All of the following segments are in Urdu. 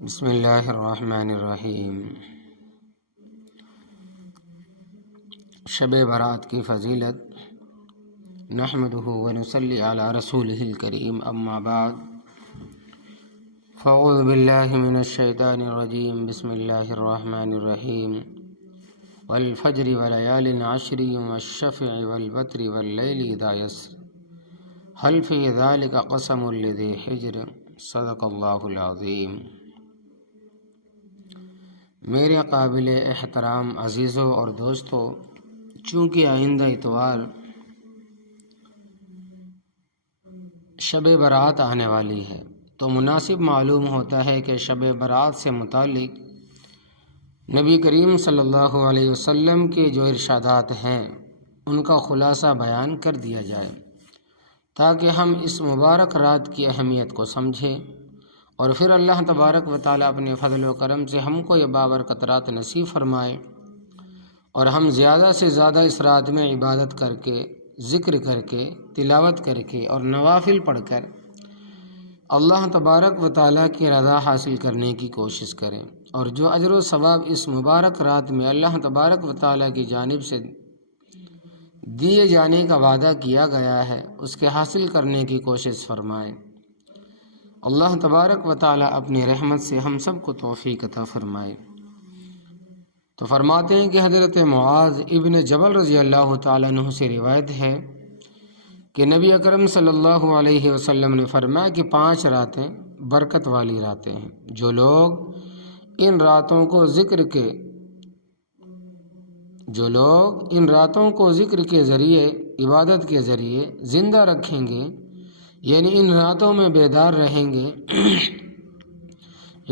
بسم اللہ الرحمن الرحیم۔ شب برات کی فضیلت۔ نحمدہ ونصلی علی رسولہ الکریم، اما بعد فاعوذ باللہ من الشیطان الرجیم، بسم اللہ الرحمن الرحیم۔ والفجر ولیال عشر والشفع والوتر واللیل اذا یسر هل فی ذلک قسم لذی حجر، صدق اللہ العظیم۔ میرے قابل احترام عزیزوں اور دوستوں، چونکہ آئندہ اتوار شب برات آنے والی ہے تو مناسب معلوم ہوتا ہے کہ شب برات سے متعلق نبی کریم صلی اللہ علیہ وسلم کے جو ارشادات ہیں ان کا خلاصہ بیان کر دیا جائے، تاکہ ہم اس مبارک رات کی اہمیت کو سمجھیں اور پھر اللہ تبارک و تعالیٰ اپنے فضل و کرم سے ہم کو یہ بابرکت رات نصیب فرمائے اور ہم زیادہ سے زیادہ اس رات میں عبادت کر کے، ذکر کر کے، تلاوت کر کے اور نوافل پڑھ کر اللہ تبارک و تعالیٰ کی رضا حاصل کرنے کی کوشش کریں، اور جو اجر و ثواب اس مبارک رات میں اللہ تبارک و تعالیٰ کی جانب سے دیے جانے کا وعدہ کیا گیا ہے اس کے حاصل کرنے کی کوشش فرمائیں۔ اللہ تبارک و تعالیٰ اپنی رحمت سے ہم سب کو توفیق عطا فرمائے۔ تو فرماتے ہیں کہ حضرت معاذ ابن جبل رضی اللہ تعالیٰ عنہ سے روایت ہے کہ نبی اکرم صلی اللہ علیہ وسلم نے فرمایا کہ 5 راتیں برکت والی راتیں ہیں، جو لوگ ان راتوں کو ذکر کے ذریعے، عبادت کے ذریعے زندہ رکھیں گے، یعنی ان راتوں میں بیدار رہیں گے،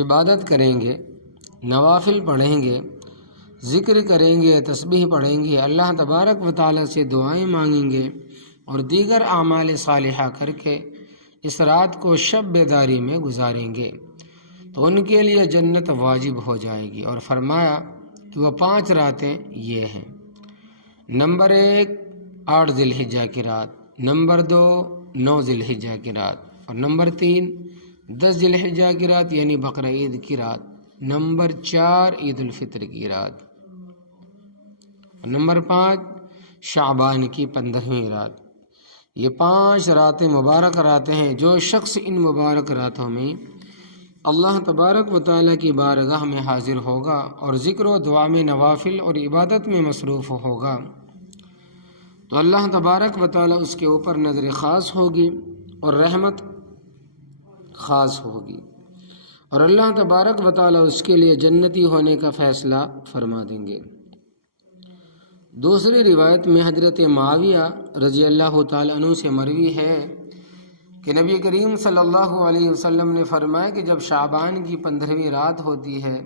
عبادت کریں گے، نوافل پڑھیں گے، ذکر کریں گے، تسبیح پڑھیں گے، اللہ تبارک و تعالیٰ سے دعائیں مانگیں گے اور دیگر اعمال صالحہ کر کے اس رات کو شب بیداری میں گزاریں گے تو ان کے لیے جنت واجب ہو جائے گی۔ اور فرمایا کہ وہ 5 راتیں یہ ہیں: نمبر 1 8 ذی الحجہ کی رات، نمبر 2 9 ذی الحجہ کی رات، اور نمبر 3 10 ذی الحجہ کی رات یعنی بقرہ عید کی رات، نمبر 4 عید الفطر کی رات، اور نمبر 5 شعبان کی 15ویں رات۔ یہ 5 راتیں مبارک راتیں ہیں۔ جو شخص ان مبارک راتوں میں اللہ تبارک و تعالیٰ کی بارگاہ میں حاضر ہوگا اور ذکر و دعا میں، نوافل اور عبادت میں مصروف ہوگا تو اللہ تبارک و تعالیٰ اس کے اوپر نظر خاص ہوگی اور رحمت خاص ہوگی، اور اللہ تبارک و تعالیٰ اس کے لیے جنتی ہونے کا فیصلہ فرما دیں گے۔ دوسری روایت میں حضرت معاویہ رضی اللہ تعالیٰ عنہ سے مروی ہے کہ نبی کریم صلی اللہ علیہ وسلم نے فرمایا کہ جب شعبان کی 15ویں رات ہوتی ہے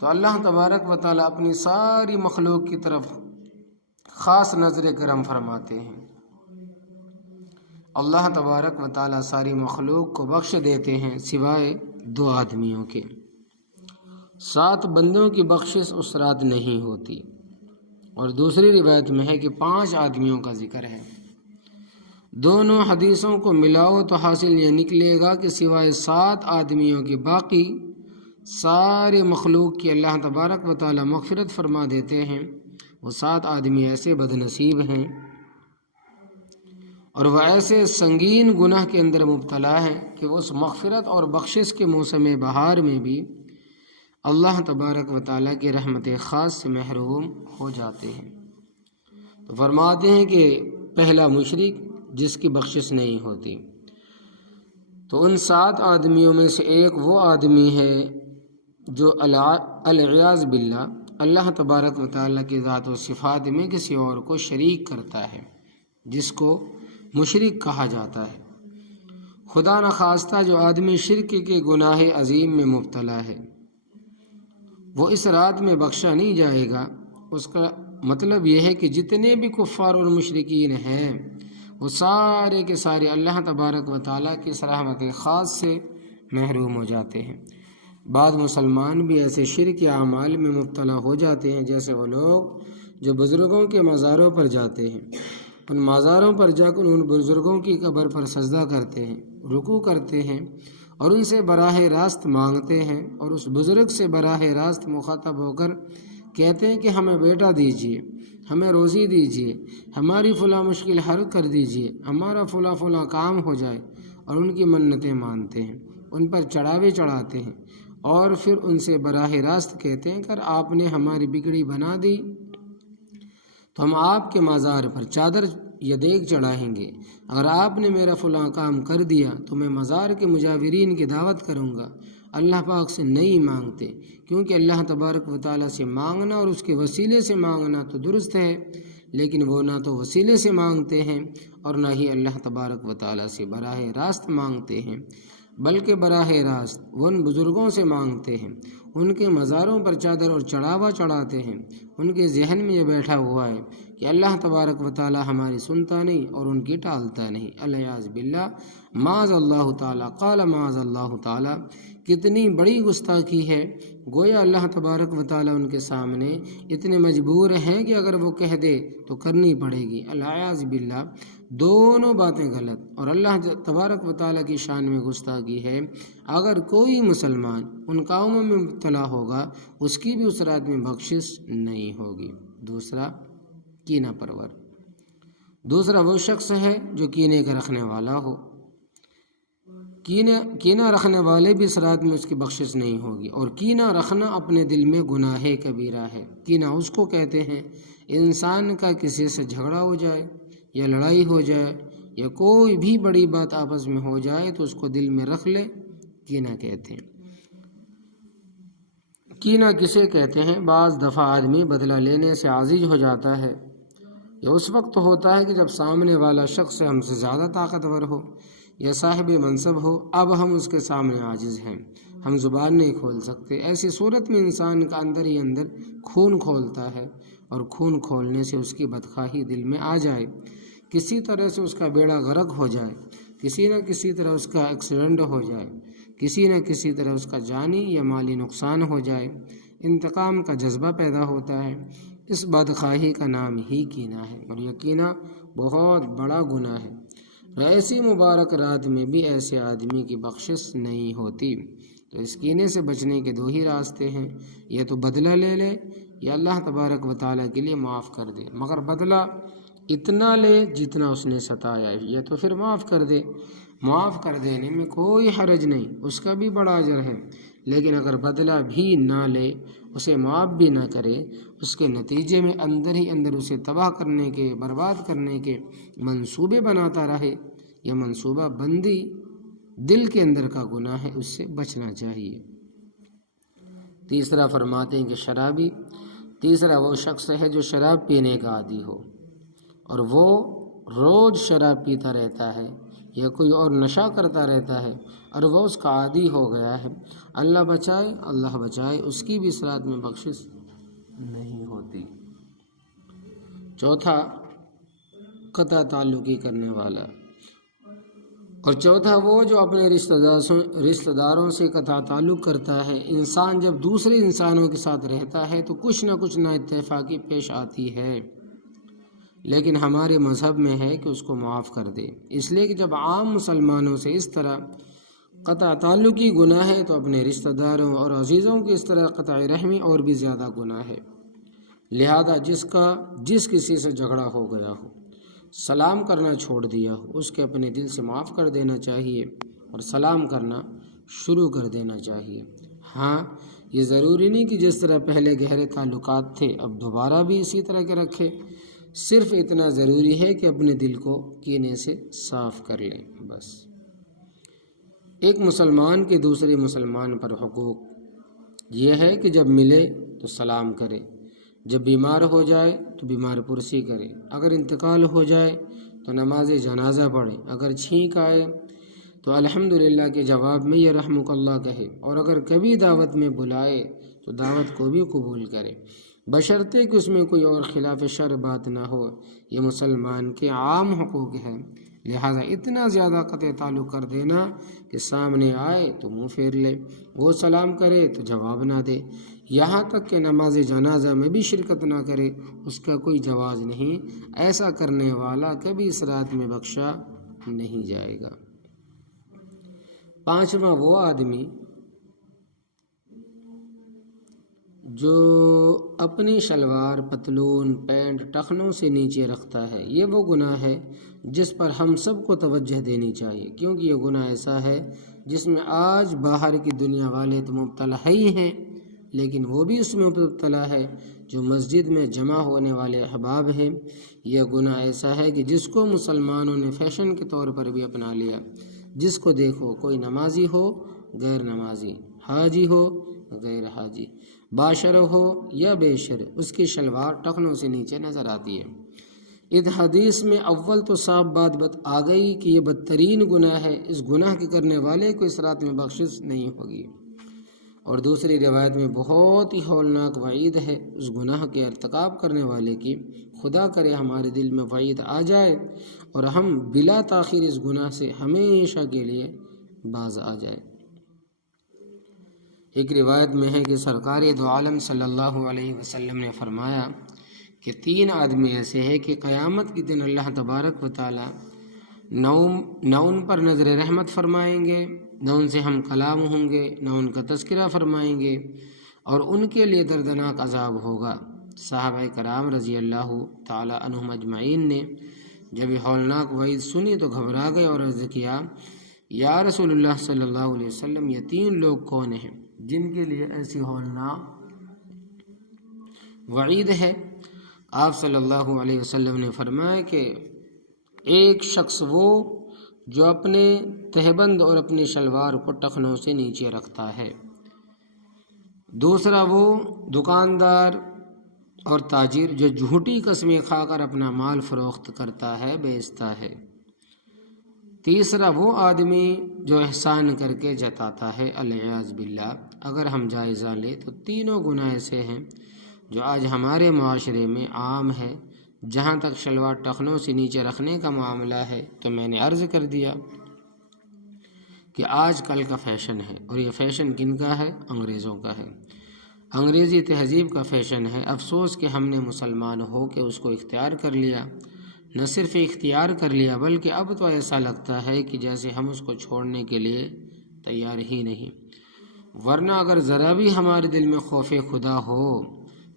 تو اللہ تبارک و تعالیٰ اپنی ساری مخلوق کی طرف خاص نظر کرم فرماتے ہیں۔ اللہ تبارک و تعالیٰ ساری مخلوق کو بخش دیتے ہیں سوائے 2 آدمیوں کے۔ 7 بندوں کی بخشش اس رات نہیں ہوتی، اور دوسری روایت میں ہے کہ 5 آدمیوں کا ذکر ہے۔ دونوں حدیثوں کو ملاؤ تو حاصل یہ نکلے گا کہ سوائے 7 آدمیوں کے باقی سارے مخلوق کی اللہ تبارک و تعالیٰ مغفرت فرما دیتے ہیں۔ وہ 7 آدمی ایسے بد نصیب ہیں اور وہ ایسے سنگین گناہ کے اندر مبتلا ہیں کہ وہ اس مغفرت اور بخشش کے موسم بہار میں بھی اللہ تبارک و تعالیٰ کی رحمت خاص سے محروم ہو جاتے ہیں۔ تو فرماتے ہیں کہ پہلا مشرک جس کی بخشش نہیں ہوتی، تو ان 7 آدمیوں میں سے ایک وہ آدمی ہے جو العیاذ باللہ اللہ تبارک و تعالیٰ کی ذات و صفات میں کسی اور کو شریک کرتا ہے، جس کو مشرک کہا جاتا ہے۔ خدا نخواستہ جو آدمی شرک کے گناہ عظیم میں مبتلا ہے وہ اس رات میں بخشا نہیں جائے گا۔ اس کا مطلب یہ ہے کہ جتنے بھی کفار اور مشرکین ہیں وہ سارے کے سارے اللہ تبارک و تعالیٰ کی اس رحمت خاص سے محروم ہو جاتے ہیں۔ بعض مسلمان بھی ایسے شرک یا اعمال میں مبتلا ہو جاتے ہیں، جیسے وہ لوگ جو بزرگوں کے مزاروں پر جاتے ہیں، ان مزاروں پر جا کر ان بزرگوں کی قبر پر سجدہ کرتے ہیں، رکوع کرتے ہیں اور ان سے براہ راست مانگتے ہیں، اور اس بزرگ سے براہ راست مخاطب ہو کر کہتے ہیں کہ ہمیں بیٹا دیجیے، ہمیں روزی دیجیے، ہماری فلاں مشکل حل کر دیجیے، ہمارا فلاں فلاں کام ہو جائے، اور ان کی منتیں مانتے ہیں، ان پر چڑھاوے چڑھاتے ہیں، اور پھر ان سے براہ راست کہتے ہیں کہ آپ نے ہماری بگڑی بنا دی تو ہم آپ کے مزار پر چادر یا دیگ چڑھائیں گے، اگر آپ نے میرا فلاں کام کر دیا تو میں مزار کے مجاورین کی دعوت کروں گا۔ اللہ پاک سے نہیں مانگتے، کیونکہ اللہ تبارک و تعالیٰ سے مانگنا اور اس کے وسیلے سے مانگنا تو درست ہے، لیکن وہ نہ تو وسیلے سے مانگتے ہیں اور نہ ہی اللہ تبارک و تعالیٰ سے براہ راست مانگتے ہیں، بلکہ براہ راست ان بزرگوں سے مانگتے ہیں، ان کے مزاروں پر چادر اور چڑھاوا چڑھاتے ہیں۔ ان کے ذہن میں یہ بیٹھا ہوا ہے کہ اللہ تبارک و تعالیٰ ہماری سنتا نہیں اور ان کی ٹالتا نہیں، الیاذ باللہ، معاذ اللہ تعالیٰ، قال معاذ اللہ تعالیٰ۔ کتنی بڑی گستاخی ہے، گویا اللہ تبارک و تعالیٰ ان کے سامنے اتنے مجبور ہیں کہ اگر وہ کہہ دے تو کرنی پڑے گی، الیاذ باللہ۔ دونوں باتیں غلط، اور اللہ تبارک و تعالیٰ کی شان میں گستاخی ہے۔ اگر کوئی مسلمان ان کاموں میں مبتلا ہوگا اس کی بھی اس رات میں بخشش نہیں ہوگی۔ دوسرا، کینہ پرور، دوسرا وہ شخص ہے جو کینے کا رکھنے والا ہو، کینہ رکھنے والے بھی اس رات میں اس کی بخشش نہیں ہوگی، اور کینہ رکھنا اپنے دل میں گناہ کبیرہ ہے۔ کینہ اس کو کہتے ہیں انسان کا کسی سے جھگڑا ہو جائے یا لڑائی ہو جائے یا کوئی بھی بڑی بات آپس میں ہو جائے تو اس کو دل میں رکھ لے، کینہ کہتے ہیں۔ کینہ کسے کہتے ہیں؟ بعض دفعہ آدمی بدلہ لینے سے عاجز ہو جاتا ہے، یہ اس وقت ہوتا ہے کہ جب سامنے والا شخص ہم سے زیادہ طاقتور ہو یا صاحب منصب ہو، اب ہم اس کے سامنے عاجز ہیں، ہم زبان نہیں کھول سکتے۔ ایسی صورت میں انسان کا اندر ہی اندر خون کھولتا ہے، اور خون کھولنے سے اس کی بدخواہی دل میں آ جائے، کسی طرح سے اس کا بیڑا غرق ہو جائے، کسی نہ کسی طرح اس کا ایکسیڈنٹ ہو جائے، کسی نہ کسی طرح اس کا جانی یا مالی نقصان ہو جائے، انتقام کا جذبہ پیدا ہوتا ہے۔ اس بدخواہی کا نام ہی کینہ ہے، اور یہ کینہ بہت بڑا گناہ ہے۔ ایسی مبارک رات میں بھی ایسے آدمی کی بخشش نہیں ہوتی۔ تو اس کینے سے بچنے کے دو ہی راستے ہیں، یا تو بدلہ لے لے یا اللہ تبارک و تعالیٰ کے لیے معاف کر دے، مگر بدلہ اتنا لے جتنا اس نے ستایا ہے، یا تو پھر معاف کر دے۔ معاف کر دینے میں کوئی حرج نہیں، اس کا بھی بڑا اجر ہے، لیکن اگر بدلہ بھی نہ لے، اسے معاف بھی نہ کرے، اس کے نتیجے میں اندر ہی اندر اسے تباہ کرنے کے، برباد کرنے کے منصوبے بناتا رہے، یہ منصوبہ بندی دل کے اندر کا گناہ ہے، اس سے بچنا چاہیے۔ تیسرا فرماتے ہیں کہ شرابی، تیسرا وہ شخص ہے جو شراب پینے کا عادی ہو، اور وہ روز شراب پیتا رہتا ہے یا کوئی اور نشہ کرتا رہتا ہے اور وہ اس کا عادی ہو گیا ہے، اللہ بچائے، اللہ بچائے، اس کی بھی اس رات میں بخشش نہیں ہوتی۔ چوتھا، قطع تعلقی کرنے والا، اور چوتھا وہ جو اپنے رشتہ داروں سے قطع تعلق کرتا ہے۔ انسان جب دوسرے انسانوں کے ساتھ رہتا ہے تو کچھ نہ کچھ نا اتفاقی پیش آتی ہے، لیکن ہمارے مذہب میں ہے کہ اس کو معاف کر دے، اس لیے کہ جب عام مسلمانوں سے اس طرح قطع تعلقی گناہ ہے تو اپنے رشتہ داروں اور عزیزوں کی اس طرح قطع رحمی اور بھی زیادہ گناہ ہے۔ لہذا جس کسی سے جھگڑا ہو گیا ہو، سلام کرنا چھوڑ دیا ہو، اس کے اپنے دل سے معاف کر دینا چاہیے اور سلام کرنا شروع کر دینا چاہیے۔ ہاں، یہ ضروری نہیں کہ جس طرح پہلے گہرے تعلقات تھے اب دوبارہ بھی اسی طرح کے رکھے، صرف اتنا ضروری ہے کہ اپنے دل کو کینے سے صاف کر لیں، بس۔ ایک مسلمان کے دوسرے مسلمان پر حقوق یہ ہے کہ جب ملے تو سلام کرے، جب بیمار ہو جائے تو بیمار پرسی کرے، اگر انتقال ہو جائے تو نماز جنازہ پڑھے، اگر چھینک آئے تو الحمدللہ کے جواب میں یہ رحمک اللہ کہے، اور اگر کبھی دعوت میں بلائے تو دعوت کو بھی قبول کرے، بشرطے کہ اس میں کوئی اور خلاف شرع بات نہ ہو۔ یہ مسلمان کے عام حقوق ہیں، لہذا اتنا زیادہ قطع تعلق کر دینا کہ سامنے آئے تو منہ پھیر لے، وہ سلام کرے تو جواب نہ دے، یہاں تک کہ نماز جنازہ میں بھی شرکت نہ کرے، اس کا کوئی جواز نہیں۔ ایسا کرنے والا کبھی اس رات میں بخشا نہیں جائے گا۔ 5واں وہ آدمی جو اپنی شلوار، پتلون، پینٹ ٹخنوں سے نیچے رکھتا ہے، یہ وہ گناہ ہے جس پر ہم سب کو توجہ دینی چاہیے، کیونکہ یہ گناہ ایسا ہے جس میں آج باہر کی دنیا والے تو مبتلا ہی ہیں، لیکن وہ بھی اس میں مبتلا ہے جو مسجد میں جمع ہونے والے احباب ہیں۔ یہ گناہ ایسا ہے کہ جس کو مسلمانوں نے فیشن کے طور پر بھی اپنا لیا، جس کو دیکھو، کوئی نمازی ہو، غیر نمازی، حاجی ہو، غیر حاجی، باشر ہو یا بے شر، اس کی شلوار ٹخنوں سے نیچے نظر آتی ہے۔ اس حدیث میں اول تو صاف بات آ گئی کہ یہ بدترین گناہ ہے، اس گناہ کے کرنے والے کو اس رات میں بخشش نہیں ہوگی، اور دوسری روایت میں بہت ہی ہولناک وعید ہے اس گناہ کے ارتکاب کرنے والے کی۔ خدا کرے ہمارے دل میں وعید آ جائے اور ہم بلا تاخیر اس گناہ سے ہمیشہ کے لیے باز آ جائے۔ ایک روایت میں ہے کہ سرکار دو عالم صلی اللہ علیہ وسلم نے فرمایا کہ 3 آدمی ایسے ہیں کہ قیامت کے دن اللہ تبارک و تعالی نہ ان پر نظر رحمت فرمائیں گے، نہ ان سے ہم کلام ہوں گے، نہ ان کا تذکرہ فرمائیں گے، اور ان کے لیے دردناک عذاب ہوگا۔ صحابہ کرام رضی اللہ تعالی عنہم اجمعین نے جب یہ ہولناک وعید سنی تو گھبرا گئے اور عرض کیا، یا رسول اللہ صلی اللہ علیہ وسلم، یہ 3 لوگ کون ہیں جن کے لیے ایسی ہولناک وعید ہے؟ آپ صلی اللہ علیہ وسلم نے فرمایا کہ ایک شخص وہ جو اپنے تہبند اور اپنی شلوار کو ٹخنوں سے نیچے رکھتا ہے، دوسرا وہ دکاندار اور تاجر جو جھوٹی قسمیں کھا کر اپنا مال فروخت کرتا ہے، بیچتا ہے، تیسرا وہ آدمی جو احسان کر کے جتاتا ہے، العیاذ باللہ۔ اگر ہم جائزہ لیں تو تینوں گناہ ایسے ہیں جو آج ہمارے معاشرے میں عام ہے۔ جہاں تک شلوار ٹخنوں سے نیچے رکھنے کا معاملہ ہے تو میں نے عرض کر دیا کہ آج کل کا فیشن ہے، اور یہ فیشن کن کا ہے؟ انگریزوں کا ہے، انگریزی تہذیب کا فیشن ہے۔ افسوس کہ ہم نے مسلمان ہو کے اس کو اختیار کر لیا، نہ صرف اختیار کر لیا بلکہ اب تو ایسا لگتا ہے کہ جیسے ہم اس کو چھوڑنے کے لیے تیار ہی نہیں۔ ورنہ اگر ذرا بھی ہمارے دل میں خوف خدا ہو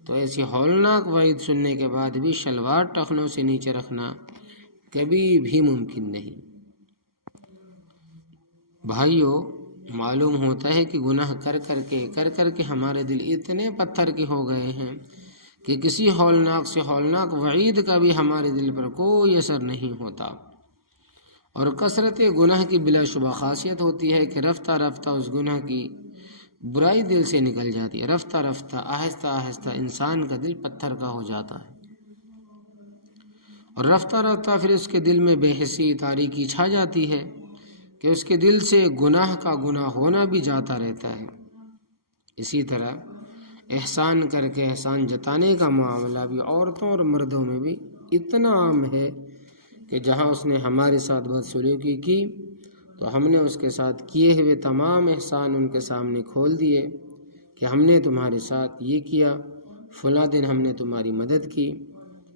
تو ایسی ہولناک وعید سننے کے بعد بھی شلوار ٹخنوں سے نیچے رکھنا کبھی بھی ممکن نہیں۔ بھائیو، معلوم ہوتا ہے کہ گناہ کر کر کے ہمارے دل اتنے پتھر کے ہو گئے ہیں کہ کسی ہولناک سے ہولناک وعید کا بھی ہمارے دل پر کوئی اثر نہیں ہوتا، اور کثرت گناہ کی بلا شبہ خاصیت ہوتی ہے کہ رفتہ رفتہ اس گناہ کی برائی دل سے نکل جاتی ہے، رفتہ رفتہ آہستہ آہستہ انسان کا دل پتھر کا ہو جاتا ہے، اور رفتہ رفتہ پھر اس کے دل میں بے حسی، تاریکی چھا جاتی ہے کہ اس کے دل سے گناہ کا گناہ ہونا بھی جاتا رہتا ہے۔ اسی طرح احسان کر کے احسان جتانے کا معاملہ بھی عورتوں اور مردوں میں بھی اتنا عام ہے کہ جہاں اس نے ہمارے ساتھ بدسلوکی کی تو ہم نے اس کے ساتھ کیے ہوئے تمام احسان ان کے سامنے کھول دیے کہ ہم نے تمہارے ساتھ یہ کیا، فلاں دن ہم نے تمہاری مدد کی،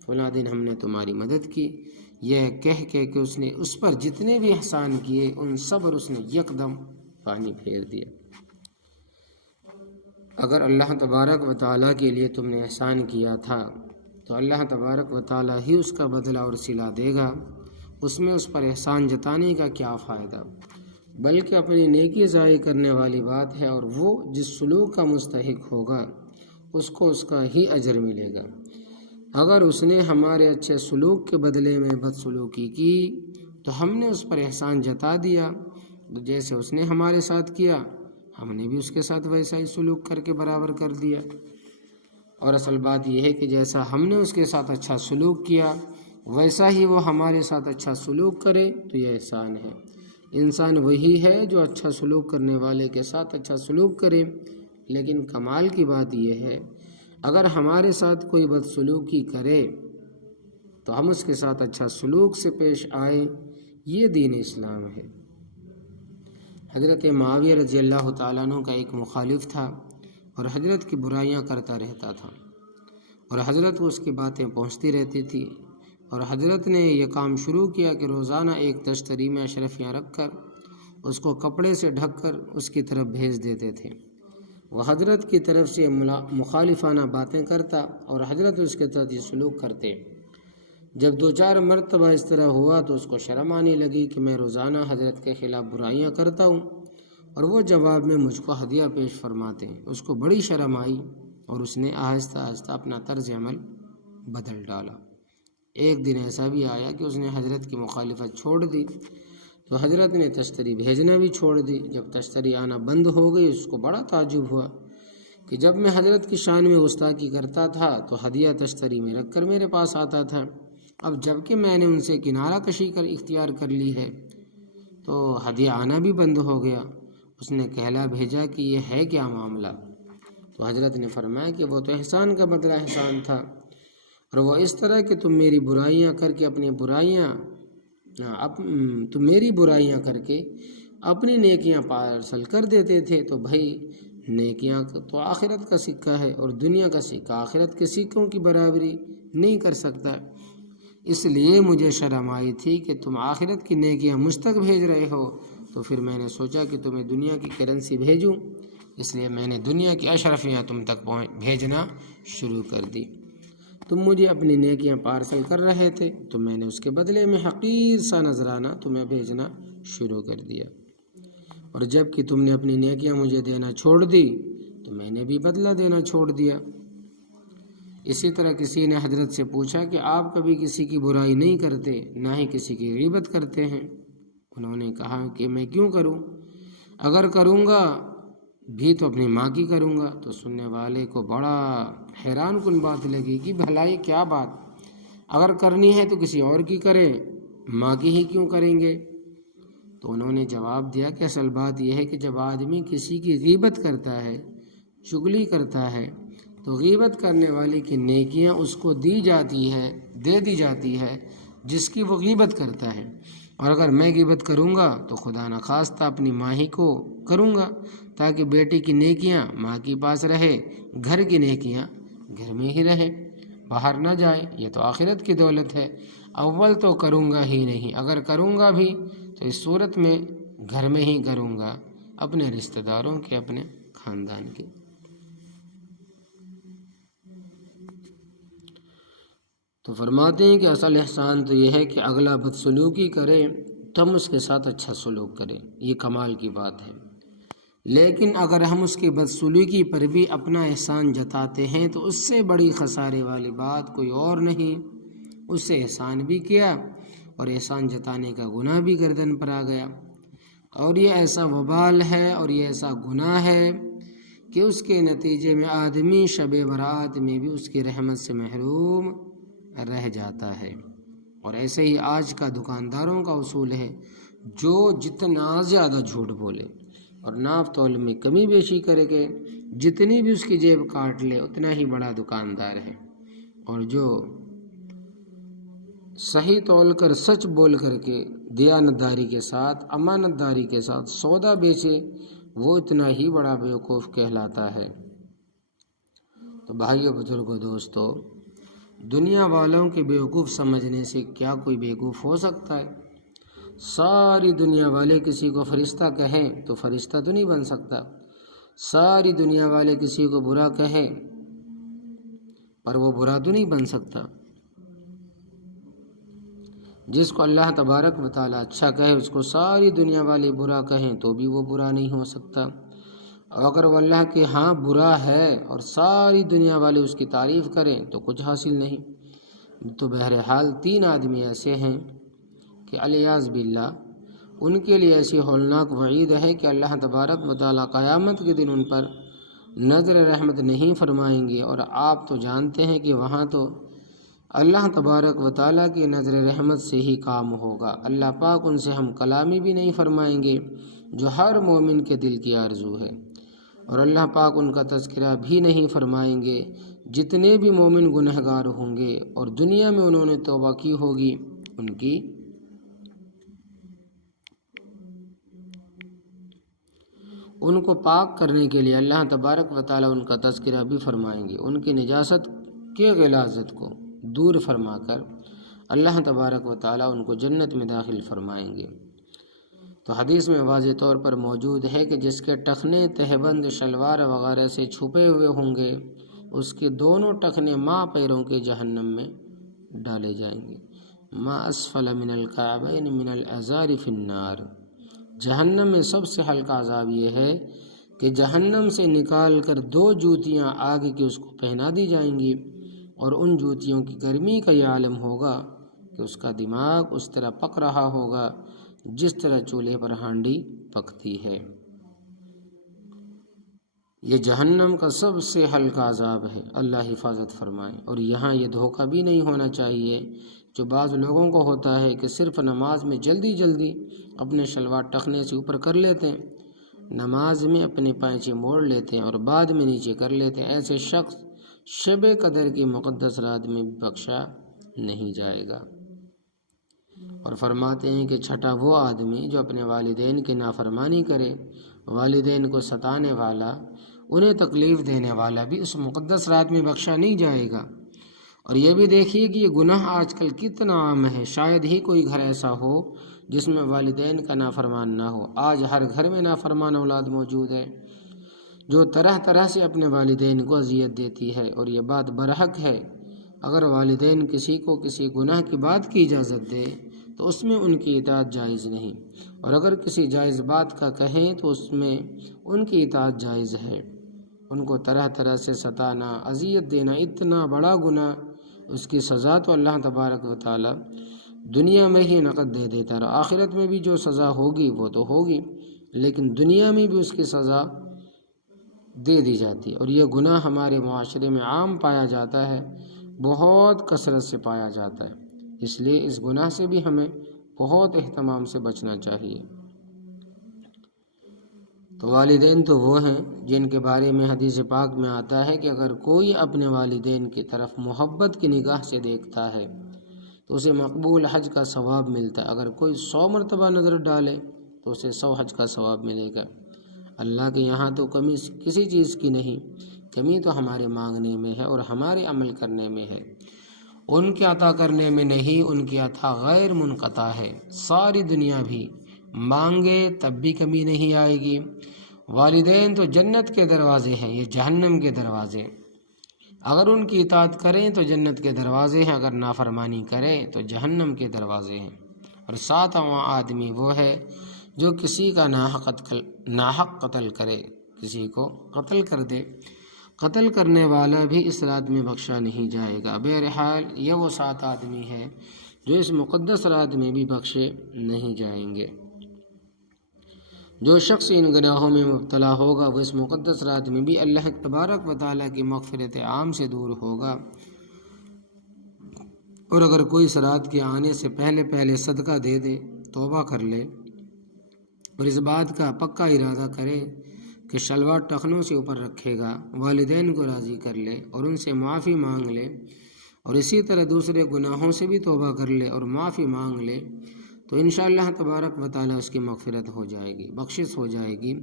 فلاں دن ہم نے تمہاری مدد کی، یہ کہہ کہ اس نے اس پر جتنے بھی احسان کیے ان سب پر اس نے یکدم پانی پھیر دیا۔ اگر اللہ تبارک و تعالیٰ کے لیے تم نے احسان کیا تھا تو اللہ تبارک و تعالیٰ ہی اس کا بدلہ اور صلہ دے گا، اس میں اس پر احسان جتانے کا کیا فائدہ، بلکہ اپنی نیکی ضائع کرنے والی بات ہے، اور وہ جس سلوک کا مستحق ہوگا اس کو اس کا ہی اجر ملے گا۔ اگر اس نے ہمارے اچھے سلوک کے بدلے میں بدسلوکی کی تو ہم نے اس پر احسان جتا دیا، تو جیسے اس نے ہمارے ساتھ کیا ہم نے بھی اس کے ساتھ ویسا ہی سلوک کر کے برابر کر دیا۔ اور اصل بات یہ ہے کہ جیسا ہم نے اس کے ساتھ اچھا سلوک کیا ویسا ہی وہ ہمارے ساتھ اچھا سلوک کرے تو یہ احسان ہے۔ انسان وہی ہے جو اچھا سلوک کرنے والے کے ساتھ اچھا سلوک کرے، لیکن کمال کی بات یہ ہے اگر ہمارے ساتھ کوئی بدسلوکی کرے تو ہم اس کے ساتھ اچھا سلوک سے پیش آئیں، یہ دین اسلام ہے۔ حضرت معاویہ رضی اللہ تعالیٰ عنہ کا ایک مخالف تھا اور حضرت کی برائیاں کرتا رہتا تھا، اور حضرت کو اس کی باتیں پہنچتی رہتی تھی، اور حضرت نے یہ کام شروع کیا کہ روزانہ ایک تشتری میں اشرفیاں رکھ کر اس کو کپڑے سے ڈھک کر اس کی طرف بھیج دیتے تھے۔ وہ حضرت کی طرف سے مخالفانہ باتیں کرتا اور حضرت اس کے ساتھ یہ سلوک کرتے۔ جب 2-4 مرتبہ اس طرح ہوا تو اس کو شرم آنے لگی کہ میں روزانہ حضرت کے خلاف برائیاں کرتا ہوں اور وہ جواب میں مجھ کو ہدیہ پیش فرماتے ہیں۔ اس کو بڑی شرم آئی اور اس نے آہستہ آہستہ اپنا طرز عمل بدل ڈالا۔ ایک دن ایسا بھی آیا کہ اس نے حضرت کی مخالفت چھوڑ دی تو حضرت نے تشتری بھیجنا بھی چھوڑ دی۔ جب تشتری آنا بند ہو گئی اس کو بڑا تعجب ہوا کہ جب میں حضرت کی شان میں گستاخی کرتا تھا تو ہدیہ تشتری میں رکھ کر میرے پاس آتا تھا، اب جب کہ میں نے ان سے کنارہ کشی کر اختیار کر لی ہے تو ہدیہ آنا بھی بند ہو گیا۔ اس نے کہلا بھیجا کہ یہ ہے کیا معاملہ؟ تو حضرت نے فرمایا کہ وہ تو احسان کا بدلہ احسان تھا، اور وہ اس طرح کہ تم میری برائیاں کر کے اپنی نیکیاں پارسل کر دیتے تھے۔ تو بھائی نیکیاں تو آخرت کا سکہ ہے اور دنیا کا سکہ آخرت کے سکوں کی برابری نہیں کر سکتا، اس لیے مجھے شرم آئی تھی کہ تم آخرت کی نیکیاں مجھ تک بھیج رہے ہو، تو پھر میں نے سوچا کہ تمہیں دنیا کی کرنسی بھیجوں، اس لیے میں نے دنیا کی اشرفیاں تم تک بھیجنا شروع کر دی۔ تم مجھے اپنی نیکیاں پارسل کر رہے تھے تو میں نے اس کے بدلے میں حقیر سا نذرانہ تمہیں بھیجنا شروع کر دیا، اور جب کہ تم نے اپنی نیکیاں مجھے دینا چھوڑ دی تو میں نے بھی بدلہ دینا چھوڑ دیا۔ اسی طرح کسی نے حضرت سے پوچھا کہ آپ کبھی کسی کی برائی نہیں کرتے، نہ ہی کسی کی غیبت کرتے ہیں؟ انہوں نے کہا کہ میں کیوں کروں، اگر کروں گا بھی تو اپنی ماں کی کروں گا۔ تو سننے والے کو بڑا حیران کن بات لگی کہ بھلائی کیا بات، اگر کرنی ہے تو کسی اور کی کریں، ماں کی ہی کیوں کریں گے؟ تو انہوں نے جواب دیا کہ اصل بات یہ ہے کہ جب آدمی کسی کی غیبت کرتا ہے، چغلی کرتا ہے، تو غیبت کرنے والے کی نیکیاں اس کو دے دی جاتی ہے جس کی وہ غیبت کرتا ہے، اور اگر میں غیبت کروں گا تو خدا نخواستہ اپنی ماں ہی کو کروں گا، تاکہ بیٹے کی نیکیاں ماں کے پاس رہے، گھر کی نیکیاں گھر میں ہی رہے، باہر نہ جائے۔ یہ تو آخرت کی دولت ہے، اول تو کروں گا ہی نہیں، اگر کروں گا بھی تو اس صورت میں گھر میں ہی کروں گا، اپنے رشتہ داروں کے، اپنے خاندان کے۔ تو فرماتے ہیں کہ اصل احسان تو یہ ہے کہ اگلا بدسلوکی کرے تو ہم اس کے ساتھ اچھا سلوک کریں، یہ کمال کی بات ہے۔ لیکن اگر ہم اس کی بدسلوکی پر بھی اپنا احسان جتاتے ہیں تو اس سے بڑی خسارے والی بات کوئی اور نہیں۔ اس سے احسان بھی کیا اور احسان جتانے کا گناہ بھی گردن پر آ گیا، اور یہ ایسا وبال ہے اور یہ ایسا گناہ ہے کہ اس کے نتیجے میں آدمی شب برات میں بھی اس کی رحمت سے محروم رہ جاتا ہے۔ اور ایسے ہی آج کا دکانداروں کا اصول ہے، جو جتنا زیادہ جھوٹ بولے اور ناپ تول میں کمی بیشی کرے کہ جتنی بھی اس کی جیب کاٹ لے اتنا ہی بڑا دکاندار ہے، اور جو صحیح تول کر سچ بول کر کے دیانتداری کے ساتھ، امانت داری کے ساتھ سودا بیچے وہ اتنا ہی بڑا بیوقوف کہلاتا ہے۔ تو بھائیو، بزرگوں، دوستو، دنیا والوں کے بیوقوف سمجھنے سے کیا کوئی بیوقوف ہو سکتا ہے؟ ساری دنیا والے کسی کو فرشتہ کہیں تو فرشتہ تو نہیں بن سکتا، ساری دنیا والے کسی کو برا کہیں پر وہ برا تو نہیں بن سکتا، جس کو اللہ تبارک و تعالیٰ اچھا کہے اس کو ساری دنیا والے برا کہیں تو بھی وہ برا نہیں ہو سکتا، اور اگر وہ اللہ کے ہاں برا ہے اور ساری دنیا والے اس کی تعریف کریں تو کچھ حاصل نہیں۔ تو بہرحال 3 آدمی ایسے ہیں کہ الیاذ باللہ ان کے لیے ایسی ہولناک وعید ہے کہ اللہ تبارک و تعالیٰ قیامت کے دن ان پر نظر رحمت نہیں فرمائیں گے، اور آپ تو جانتے ہیں کہ وہاں تو اللہ تبارک و تعالیٰ کی نظر رحمت سے ہی کام ہوگا۔ اللہ پاک ان سے ہم کلامی بھی نہیں فرمائیں گے جو ہر مومن کے دل کی آرزو ہے، اور اللہ پاک ان کا تذکرہ بھی نہیں فرمائیں گے۔ جتنے بھی مومن گنہگار ہوں گے اور دنیا میں انہوں نے توبہ کی ہوگی ان کو پاک کرنے کے لیے اللہ تبارک و تعالیٰ ان کا تذکرہ بھی فرمائیں گے، ان کی نجاست کے غلاظت کو دور فرما کر اللہ تبارک و تعالیٰ ان کو جنت میں داخل فرمائیں گے۔ تو حدیث میں واضح طور پر موجود ہے کہ جس کے ٹخنے تہبند شلوار وغیرہ سے چھپے ہوئے ہوں گے اس کے دونوں ٹخنے ماں پیروں کے جہنم میں ڈالے جائیں گے۔ ما اسفل من الکعبین من الازار فی النار، جہنم میں سب سے ہلکا عذاب یہ ہے کہ جہنم سے نکال کر 2 جوتیاں آگ کی اس کو پہنا دی جائیں گی، اور ان جوتیوں کی گرمی کا یہ عالم ہوگا کہ اس کا دماغ اس طرح پک رہا ہوگا جس طرح چولہے پر ہانڈی پکتی ہے۔ یہ جہنم کا سب سے ہلکا عذاب ہے، اللہ حفاظت فرمائے۔ اور یہاں یہ دھوکہ بھی نہیں ہونا چاہیے جو بعض لوگوں کو ہوتا ہے کہ صرف نماز میں جلدی جلدی اپنے شلوار ٹخنے سے اوپر کر لیتے ہیں، نماز میں اپنے پائچے موڑ لیتے ہیں اور بعد میں نیچے کر لیتے ہیں۔ ایسے شخص شب قدر کی مقدس رات میں بخشا نہیں جائے گا۔ اور فرماتے ہیں کہ چھٹا وہ آدمی جو اپنے والدین کی نافرمانی کرے، والدین کو ستانے والا، انہیں تکلیف دینے والا بھی اس مقدس رات میں بخشا نہیں جائے گا۔ اور یہ بھی دیکھیے کہ یہ گناہ آج کل کتنا عام ہے، شاید ہی کوئی گھر ایسا ہو جس میں والدین کا نافرمان نہ ہو۔ آج ہر گھر میں نافرمان اولاد موجود ہے جو طرح طرح سے اپنے والدین کو اذیت دیتی ہے، اور یہ بات برحق ہے۔ اگر والدین کسی کو کسی گناہ کی بات کی اجازت دے تو اس میں ان کی اطاعت جائز نہیں، اور اگر کسی جائز بات کا کہیں تو اس میں ان کی اطاعت جائز ہے۔ ان کو طرح طرح سے ستانا، اذیت دینا اتنا بڑا گناہ، اس کی سزا تو اللہ تبارک و تعالی دنیا میں ہی نقد دے دیتا ہے، اور آخرت میں بھی جو سزا ہوگی وہ تو ہوگی، لیکن دنیا میں بھی اس کی سزا دے دی جاتی ہے۔ اور یہ گناہ ہمارے معاشرے میں عام پایا جاتا ہے، بہت کثرت سے پایا جاتا ہے، اس لیے اس گناہ سے بھی ہمیں بہت اہتمام سے بچنا چاہیے۔ تو والدین تو وہ ہیں جن کے بارے میں حدیث پاک میں آتا ہے کہ اگر کوئی اپنے والدین کی طرف محبت کی نگاہ سے دیکھتا ہے تو اسے مقبول حج کا ثواب ملتا ہے، اگر کوئی 100 مرتبہ نظر ڈالے تو اسے 100 حج کا ثواب ملے گا۔ اللہ کے یہاں تو کمی کسی چیز کی نہیں، کمی تو ہمارے مانگنے میں ہے اور ہمارے عمل کرنے میں ہے، ان کے عطا کرنے میں نہیں۔ ان کی عطا غیر منقطع ہے، ساری دنیا بھی مانگے تب بھی کمی نہیں آئے گی۔ والدین تو جنت کے دروازے ہیں، یہ جہنم کے دروازے، اگر ان کی اطاعت کریں تو جنت کے دروازے ہیں، اگر نافرمانی کریں تو جہنم کے دروازے ہیں۔ اور 7واں آدمی وہ ہے جو کسی کا ناحق قتل کرے، کسی کو قتل کر دے، قتل کرنے والا بھی اس رات میں بخشا نہیں جائے گا۔ بہرحال یہ وہ 7 آدمی ہیں جو اس مقدس رات میں بھی بخشے نہیں جائیں گے۔ جو شخص ان گناہوں میں مبتلا ہوگا وہ اس مقدس رات میں بھی اللہ تبارک و تعالیٰ کی مغفرت عام سے دور ہوگا۔ اور اگر کوئی اس رات کے آنے سے پہلے صدقہ دے دے، توبہ کر لے، اور اس بات کا پکا ارادہ کرے کہ شلوار ٹخنوں سے اوپر رکھے گا، والدین کو راضی کر لے اور ان سے معافی مانگ لے، اور اسی طرح دوسرے گناہوں سے بھی توبہ کر لے اور معافی مانگ لے، تو انشاءاللہ تبارک و تعالیٰ اس کی مغفرت ہو جائے گی، بخشش ہو جائے گی۔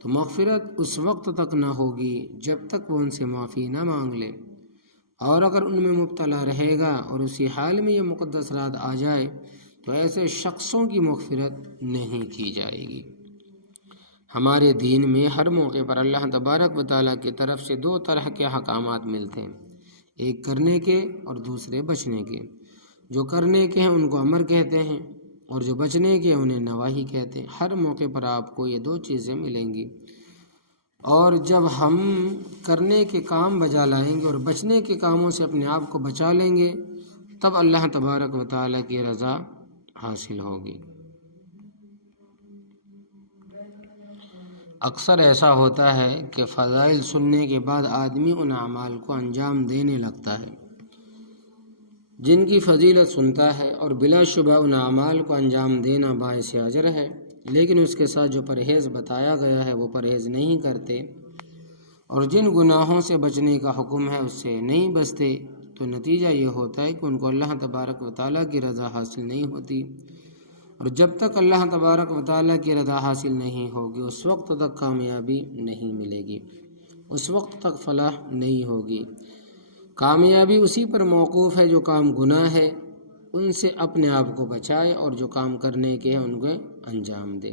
تو مغفرت اس وقت تک نہ ہوگی جب تک وہ ان سے معافی نہ مانگ لے، اور اگر ان میں مبتلا رہے گا اور اسی حال میں یہ مقدس رات آ جائے تو ایسے شخصوں کی مغفرت نہیں کی جائے گی۔ ہمارے دین میں ہر موقع پر اللہ تبارک و تعالیٰ کی طرف سے 2 طرح کے احکامات ملتے ہیں، ایک کرنے کے اور دوسرے بچنے کے۔ جو کرنے کے ہیں ان کو امر کہتے ہیں، اور جو بچنے کے انہیں نواہی کہتے ہیں۔ ہر موقع پر آپ کو یہ 2 چیزیں ملیں گی، اور جب ہم کرنے کے کام بجا لائیں گے اور بچنے کے کاموں سے اپنے آپ کو بچا لیں گے تب اللہ تبارک و تعالیٰ کی رضا حاصل ہوگی۔ اکثر ایسا ہوتا ہے کہ فضائل سننے کے بعد آدمی ان اعمال کو انجام دینے لگتا ہے جن کی فضیلت سنتا ہے، اور بلا شبہ ان اعمال کو انجام دینا باعث اجر ہے، لیکن اس کے ساتھ جو پرہیز بتایا گیا ہے وہ پرہیز نہیں کرتے، اور جن گناہوں سے بچنے کا حکم ہے اس سے نہیں بچتے، تو نتیجہ یہ ہوتا ہے کہ ان کو اللہ تبارک و تعالیٰ کی رضا حاصل نہیں ہوتی، اور جب تک اللہ تبارک و تعالیٰ کی رضا حاصل نہیں ہوگی اس وقت تک کامیابی نہیں ملے گی، اس وقت تک فلاح نہیں ہوگی۔ کامیابی اسی پر موقوف ہے جو کام گناہ ہے ان سے اپنے آپ کو بچائے، اور جو کام کرنے کے ہیں ان کو انجام دے۔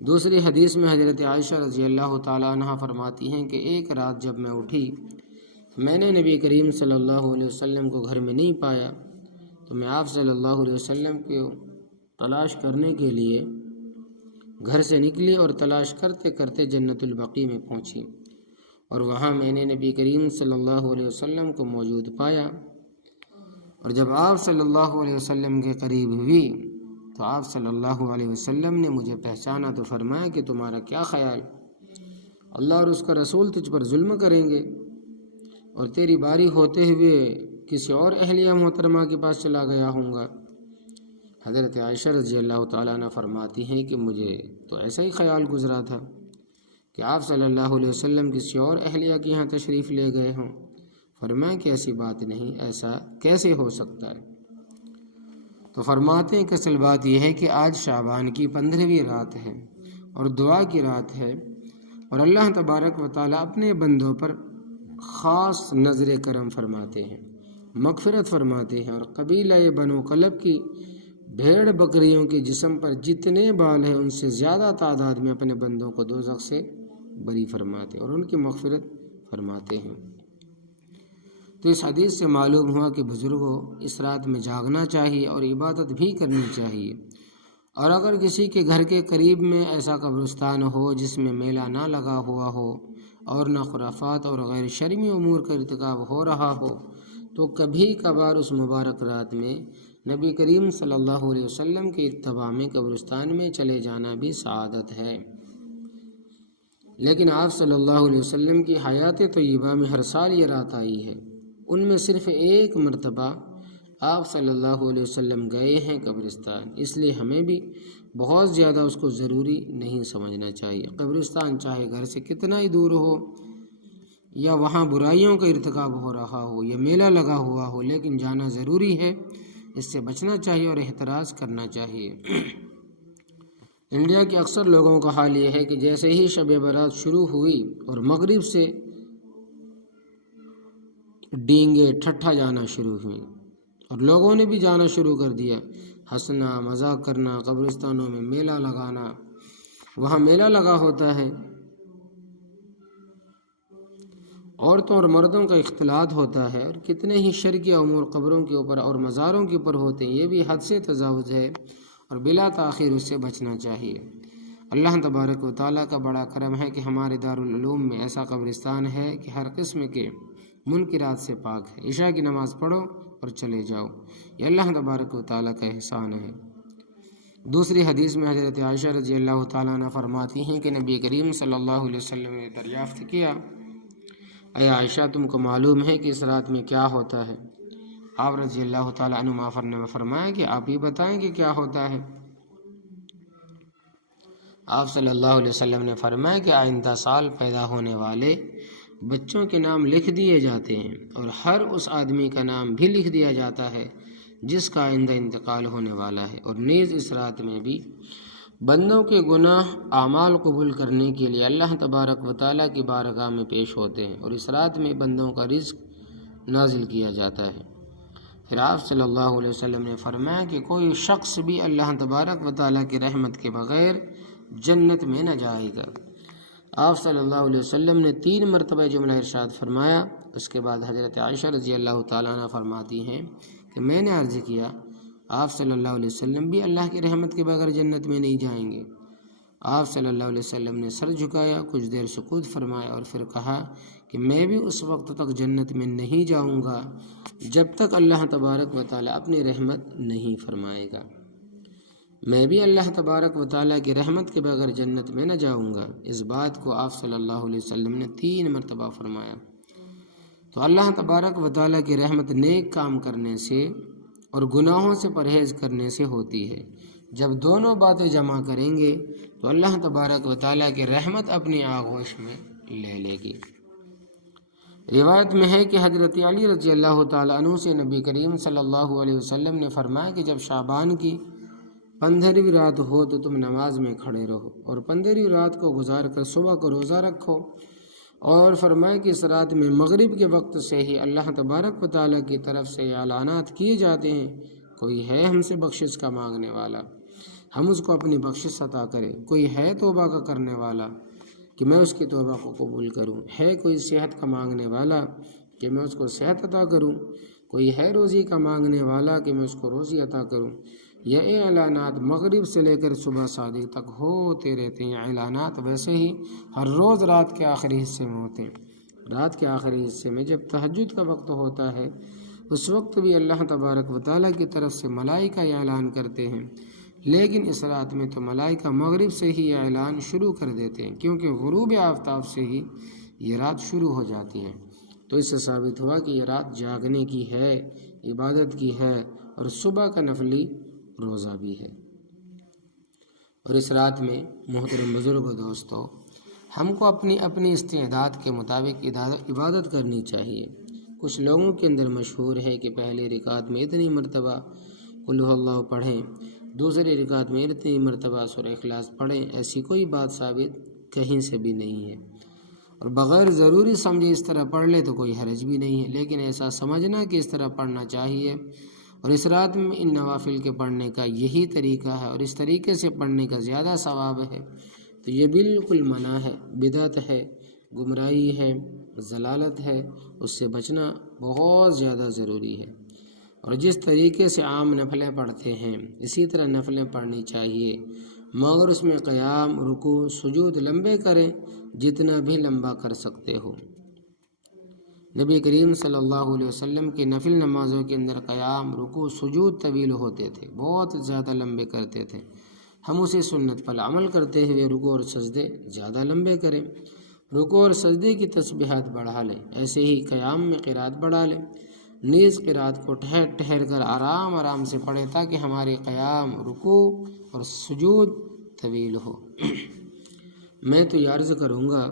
دوسری حدیث میں حضرت عائشہ رضی اللہ تعالیٰ عنہ فرماتی ہیں کہ ایک رات جب میں اٹھی میں نے نبی کریم صلی اللہ علیہ وسلم کو گھر میں نہیں پایا، تو میں آپ صلی اللہ علیہ وسلم کو تلاش کرنے کے لیے گھر سے نکلی اور تلاش کرتے کرتے جنت البقیع میں پہنچی، اور وہاں میں نے نبی کریم صلی اللہ علیہ وسلم کو موجود پایا، اور جب آپ صلی اللہ علیہ وسلم کے قریب ہوئی تو آپ صلی اللہ علیہ وسلم نے مجھے پہچانا تو فرمایا کہ تمہارا کیا خیال، اللہ اور اس کا رسول تجھ پر ظلم کریں گے اور تیری باری ہوتے ہوئے کسی اور اہلیہ محترمہ کے پاس چلا گیا ہوں گا؟ حضرت عائشہ رضی اللہ تعالیٰ عنہ فرماتی ہیں کہ مجھے تو ایسا ہی خیال گزرا تھا کہ آپ صلی اللہ علیہ وسلم کسی اور اہلیہ کے یہاں تشریف لے گئے ہوں۔ فرمایا کہ ایسی بات نہیں، ایسا کیسے ہو سکتا ہے؟ تو فرماتے ہیں کہ اصل بات یہ ہے کہ آج شعبان کی 15ویں رات ہے اور دعا کی رات ہے، اور اللہ تبارک و تعالیٰ اپنے بندوں پر خاص نظر کرم فرماتے ہیں، مغفرت فرماتے ہیں، اور قبیلہ بنو کلب کی بھیڑ بکریوں کے جسم پر جتنے بال ہیں ان سے زیادہ تعداد میں اپنے بندوں کو دوزخ سے بری فرماتے اور ان کی مغفرت فرماتے ہیں۔ تو اس حدیث سے معلوم ہوا کہ بزرگوں اس رات میں جاگنا چاہیے اور عبادت بھی کرنی چاہیے، اور اگر کسی کے گھر کے قریب میں ایسا قبرستان ہو جس میں میلہ نہ لگا ہوا ہو اور نہ خرافات اور غیر شرعی امور کا ارتکاب ہو رہا ہو، تو کبھی کبھار اس مبارک رات میں نبی کریم صلی اللہ علیہ وسلم کے اتباع میں قبرستان میں چلے جانا بھی سعادت ہے۔ لیکن آپ صلی اللہ علیہ وسلم کی حیات طیبہ میں ہر سال یہ رات آئی ہے، ان میں صرف ایک مرتبہ آپ صلی اللہ علیہ وسلم گئے ہیں قبرستان، اس لیے ہمیں بھی بہت زیادہ اس کو ضروری نہیں سمجھنا چاہیے۔ قبرستان چاہے گھر سے کتنا ہی دور ہو یا وہاں برائیوں کا ارتکاب ہو رہا ہو یا میلہ لگا ہوا ہو، لیکن جانا ضروری ہے، اس سے بچنا چاہیے اور احتراز کرنا چاہیے۔ انڈیا کے اکثر لوگوں کا حال یہ ہے کہ جیسے ہی شب برات شروع ہوئی اور مغرب سے ڈینگے ٹھٹھا جانا شروع ہوئی اور لوگوں نے بھی جانا شروع کر دیا، ہنسنا مذاق کرنا، قبرستانوں میں میلہ لگانا، وہاں میلہ لگا ہوتا ہے، عورتوں اور مردوں کا اختلاط ہوتا ہے، اور کتنے ہی شرکی امور قبروں کے اوپر اور مزاروں کے اوپر ہوتے ہیں، یہ بھی حد سے تجاوز ہے اور بلا تاخیر اس سے بچنا چاہیے۔ اللہ تبارک و تعالیٰ کا بڑا کرم ہے کہ ہمارے دارالعلوم میں ایسا قبرستان ہے کہ ہر قسم کے منکرات سے پاک ہے۔ عشاء کی نماز پڑھو اور چلے جاؤ، یہ اللہ تبارک و تعالیٰ کا احسان ہے۔ دوسری حدیث میں حضرت عائشہ رضی اللہ تعالیٰ عنہ فرماتی ہیں کہ نبی کریم صلی اللہ علیہ وسلم نے دریافت کیا، اے عائشہ تم کو معلوم ہے کہ اس رات میں کیا ہوتا ہے؟ آپ رضی اللہ تعالیٰ عنہ نے فرمایا کہ آپ ہی بتائیں کہ کیا ہوتا ہے۔ آپ صلی اللہ علیہ وسلم نے فرمایا کہ آئندہ سال پیدا ہونے والے بچوں کے نام لکھ دیے جاتے ہیں، اور ہر اس آدمی کا نام بھی لکھ دیا جاتا ہے جس کا آئندہ انتقال ہونے والا ہے، اور نیز اس رات میں بھی بندوں کے گناہ اعمال قبول کرنے کے لیے اللہ تبارک و تعالیٰ کی بارگاہ میں پیش ہوتے ہیں، اور اس رات میں بندوں کا رزق نازل کیا جاتا ہے۔ پھر آپ صلی اللہ علیہ وسلم نے فرمایا کہ کوئی شخص بھی اللہ تبارک و تعالیٰ کی رحمت کے بغیر جنت میں نہ جائے گا۔ آپ صلی اللہ علیہ وسلم نے 3 مرتبہ جملہ ارشاد فرمایا۔ اس کے بعد حضرت عائشہ رضی اللہ تعالیٰ عنہ فرماتی ہیں کہ میں نے عرض کیا آپ صلی اللہ علیہ وسلم بھی اللہ کی رحمت کے بغیر جنت میں نہیں جائیں گے؟ آپ صلی اللہ علیہ وسلم نے سر جھکایا، کچھ دیر سکوت فرمایا اور پھر کہا کہ میں بھی اس وقت تک جنت میں نہیں جاؤں گا جب تک اللہ تبارک و تعالیٰ اپنی رحمت نہیں فرمائے گا۔ میں بھی اللہ تبارک و تعالیٰ کی رحمت کے بغیر جنت میں نہ جاؤں گا۔ اس بات کو آپ صلی اللہ علیہ وسلم نے 3 مرتبہ فرمایا۔ تو اللہ تبارک و تعالیٰ کی رحمت نیک کام کرنے سے اور گناہوں سے پرہیز کرنے سے ہوتی ہے۔ جب دونوں باتیں جمع کریں گے تو اللہ تبارک و تعالیٰ کی رحمت اپنی آغوش میں لے لے گی۔ روایت میں ہے کہ حضرت علی رضی اللہ تعالیٰ عنہ سے نبی کریم صلی اللہ علیہ وسلم نے فرمایا کہ جب شعبان کی 15ویں رات ہو تو تم نماز میں کھڑے رہو اور 15ویں رات کو گزار کر صبح کو روزہ رکھو، اور فرمایا کہ اس رات میں مغرب کے وقت سے ہی اللہ تبارک و تعالیٰ کی طرف سے اعلانات کیے جاتے ہیں، کوئی ہے ہم سے بخشش کا مانگنے والا؟ ہم اس کو اپنی بخشش عطا کریں۔ کوئی ہے توبہ کا کرنے والا کہ میں اس کی توبہ کو قبول کروں، ہے کوئی صحت کا مانگنے والا کہ میں اس کو صحت عطا کروں، کوئی ہے روزی کا مانگنے والا کہ میں اس کو روزی عطا کروں۔ یہ اعلانات مغرب سے لے کر صبح صادق تک ہوتے رہتے ہیں۔ اعلانات ویسے ہی ہر روز رات کے آخری حصے میں ہوتے ہیں۔ رات کے آخری حصے میں جب تہجد کا وقت ہوتا ہے اس وقت بھی اللہ تبارک و تعالیٰ کی طرف سے ملائکہ اعلان کرتے ہیں، لیکن اس رات میں تو ملائکہ مغرب سے ہی اعلان شروع کر دیتے ہیں، کیونکہ غروب آفتاب سے ہی یہ رات شروع ہو جاتی ہے۔ تو اس سے ثابت ہوا کہ یہ رات جاگنے کی ہے، عبادت کی ہے، اور صبح کا نفلی روزہ بھی ہے۔ اور اس رات میں محترم بزرگ و دوستو، ہم کو اپنی استعداد کے مطابق عبادت کرنی چاہیے۔ کچھ لوگوں کے اندر مشہور ہے کہ پہلی رکعت میں اتنی مرتبہ قل هو اللہ پڑھیں، دوسری رکعت میں اتنی مرتبہ سورہ اخلاص پڑھیں۔ ایسی کوئی بات ثابت کہیں سے بھی نہیں ہے، اور بغیر ضروری سمجھے اس طرح پڑھ لے تو کوئی حرج بھی نہیں ہے، لیکن ایسا سمجھنا کہ اس طرح پڑھنا چاہیے، اور اس رات میں ان نوافل کے پڑھنے کا یہی طریقہ ہے اور اس طریقے سے پڑھنے کا زیادہ ثواب ہے، تو یہ بالکل منع ہے، بدعت ہے، گمراہی ہے، ضلالت ہے۔ اس سے بچنا بہت زیادہ ضروری ہے۔ اور جس طریقے سے عام نفلیں پڑھتے ہیں اسی طرح نفلیں پڑھنی چاہیے، مگر اس میں قیام، رکوع، سجود لمبے کریں، جتنا بھی لمبا کر سکتے ہو۔ نبی کریم صلی اللہ علیہ وسلم کے نفل نمازوں کے اندر قیام، رکوع، سجود طویل ہوتے تھے، بہت زیادہ لمبے کرتے تھے۔ ہم اسی سنت پر عمل کرتے ہوئے رکوع اور سجدے زیادہ لمبے کریں، رکوع اور سجدے کی تسبیحات بڑھا لیں، ایسے ہی قیام میں قرات بڑھا لیں، نیز قرات کو ٹھہر کر آرام سے پڑھیں تاکہ ہمارے قیام، رکوع اور سجود طویل ہو۔ میں تو یہ عرض کروں گا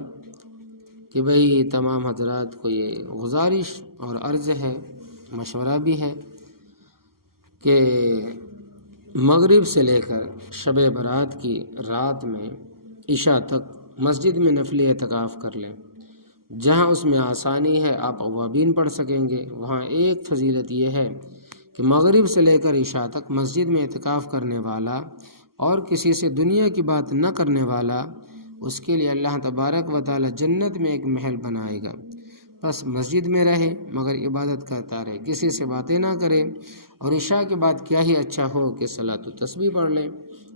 کہ بھئی تمام حضرات کو یہ گزارش اور عرض ہے، مشورہ بھی ہے کہ مغرب سے لے کر شب برات کی رات میں عشاء تک مسجد میں نفلی اعتکاف کر لیں۔ جہاں اس میں آسانی ہے آپ اوابین پڑھ سکیں گے، وہاں ایک فضیلت یہ ہے کہ مغرب سے لے کر عشاء تک مسجد میں اعتکاف کرنے والا اور کسی سے دنیا کی بات نہ کرنے والا، اس کے لیے اللہ تبارک و تعالی جنت میں ایک محل بنائے گا۔ بس مسجد میں رہے مگر عبادت کرتا رہے، کسی سے باتیں نہ کرے، اور عشاء کے بعد کیا ہی اچھا ہو کہ صلاۃ و تسبیح پڑھ لیں،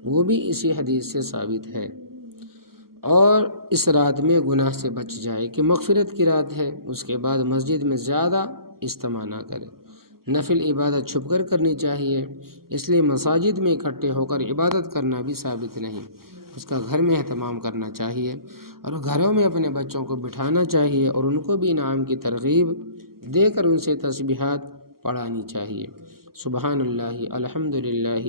وہ بھی اسی حدیث سے ثابت ہے۔ اور اس رات میں گناہ سے بچ جائے کہ مغفرت کی رات ہے، اس کے بعد مسجد میں زیادہ اجتماع نہ کرے، نفل عبادت چھپ کر کرنی چاہیے، اس لیے مساجد میں اکٹھے ہو کر عبادت کرنا بھی ثابت نہیں، اس کا گھر میں اہتمام کرنا چاہیے، اور گھروں میں اپنے بچوں کو بٹھانا چاہیے اور ان کو بھی انعام کی ترغیب دے کر ان سے تسبیحات پڑھانی چاہیے۔ سبحان اللہ، الحمدللہ،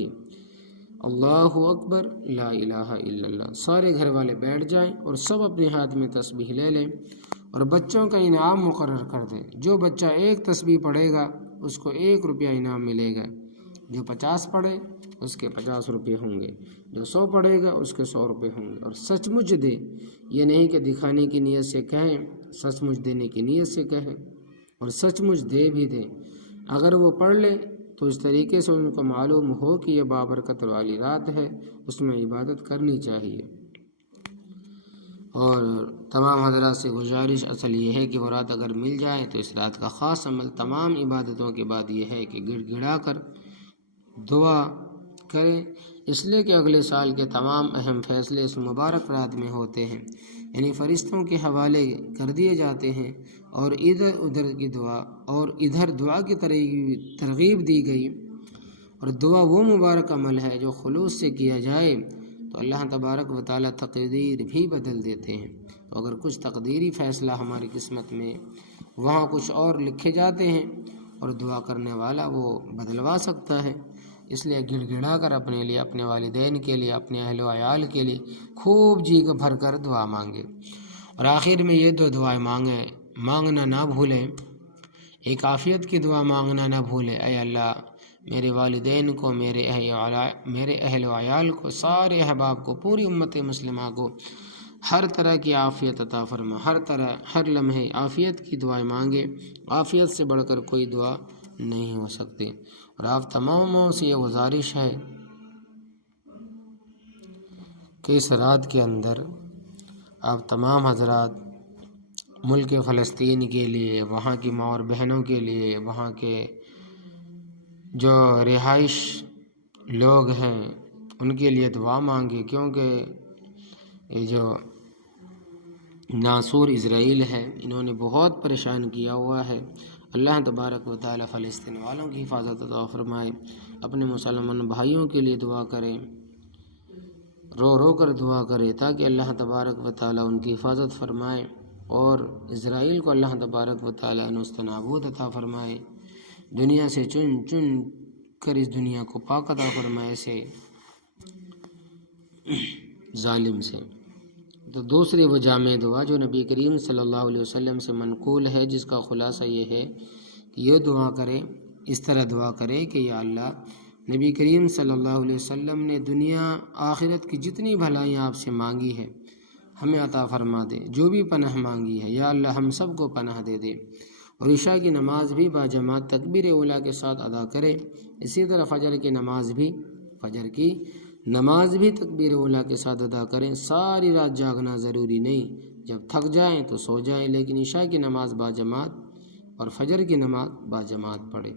اللہ اکبر، لا الہ الا اللہ۔ سارے گھر والے بیٹھ جائیں اور سب اپنے ہاتھ میں تسبیح لے لیں اور بچوں کا انعام مقرر کر دیں۔ جو بچہ ایک تسبیح پڑھے گا اس کو 1 روپیہ انعام ملے گا، جو 50 پڑھے اس کے 50 روپے ہوں گے، جو 100 پڑھے گا اس کے 100 روپے ہوں گے۔ اور سچ مچ دے، یہ نہیں کہ دکھانے کی نیت سے کہیں، سچ مچ دینے کی نیت سے کہیں، اور سچ مچ دے بھی دیں۔ اگر وہ پڑھ لے تو اس طریقے سے ان کو معلوم ہو کہ یہ بابرکت والی رات ہے، اس میں عبادت کرنی چاہیے۔ اور تمام حضرات سے گزارش اصل یہ ہے کہ وہ رات اگر مل جائے تو اس رات کا خاص عمل تمام عبادتوں کے بعد یہ ہے کہ گڑ گڑا کر دعا کریں، اس لیے کہ اگلے سال کے تمام اہم فیصلے اس مبارک رات میں ہوتے ہیں، یعنی فرشتوں کے حوالے کر دیے جاتے ہیں، اور ادھر دعا کی ترغیب دی گئی۔ اور دعا وہ مبارک عمل ہے جو خلوص سے کیا جائے تو اللہ تبارک و تعالیٰ تقدیر بھی بدل دیتے ہیں۔ تو اگر کچھ تقدیری فیصلہ ہماری قسمت میں وہاں کچھ اور لکھے جاتے ہیں اور دعا کرنے والا وہ بدلوا سکتا ہے، اس لیے گڑ گڑا کر اپنے لیے، اپنے والدین کے لیے، اپنے اہل و عیال کے لیے خوب جی بھر کر دعا مانگے۔ اور آخر میں یہ 2 دعائیں مانگنا نہ بھولیں۔ ایک عافیت کی دعا مانگنا نہ بھولیں، اے اللہ میرے والدین کو، میرے اہل و عیال کو، سارے احباب کو، پوری امت مسلمہ کو ہر طرح کی عافیت عطا فرما، ہر لمحے عافیت کی دعائیں مانگے۔ عافیت سے بڑھ کر کوئی دعا نہیں ہو سکتی۔ اور آپ تماموں سے یہ گزارش ہے کہ اس رات کے اندر آپ تمام حضرات ملک فلسطین کے لیے، وہاں کی ماں اور بہنوں کے لیے، وہاں کے جو رہائش لوگ ہیں ان کے لیے دعا مانگے، کیونکہ یہ جو ناصور اسرائیل ہے انہوں نے بہت پریشان کیا ہوا ہے۔ اللہ تبارک و تعالی فلسطین والوں کی حفاظت عطا فرمائے۔ اپنے مسلمان بھائیوں کے لیے دعا کریں، رو رو کر دعا کرے تاکہ اللہ تبارک و تعالی ان کی حفاظت فرمائے اور اسرائیل کو اللہ تبارک و تعالی نیست و نابود عطا فرمائے، دنیا سے چن چن کر اس دنیا کو پاک عطا فرمائے سے ظالم سے۔ تو دوسری وہ جامع دعا جو نبی کریم صلی اللہ علیہ وسلم سے منقول ہے، جس کا خلاصہ یہ ہے کہ یہ دعا کرے، اس طرح دعا کرے کہ یا اللہ، نبی کریم صلی اللہ علیہ وسلم نے دنیا آخرت کی جتنی بھلائیاں آپ سے مانگی ہے ہمیں عطا فرما دے، جو بھی پناہ مانگی ہے یا اللہ ہم سب کو پناہ دے دے، اور عشاء کی نماز بھی باجماعت تکبیر اولیٰ کے ساتھ ادا کرے۔ اسی طرح فجر کی نماز بھی تکبیر اولیٰ کے ساتھ ادا کریں۔ ساری رات جاگنا ضروری نہیں، جب تھک جائیں تو سو جائیں، لیکن عشاء کی نماز باجماعت اور فجر کی نماز باجماعت پڑھیں۔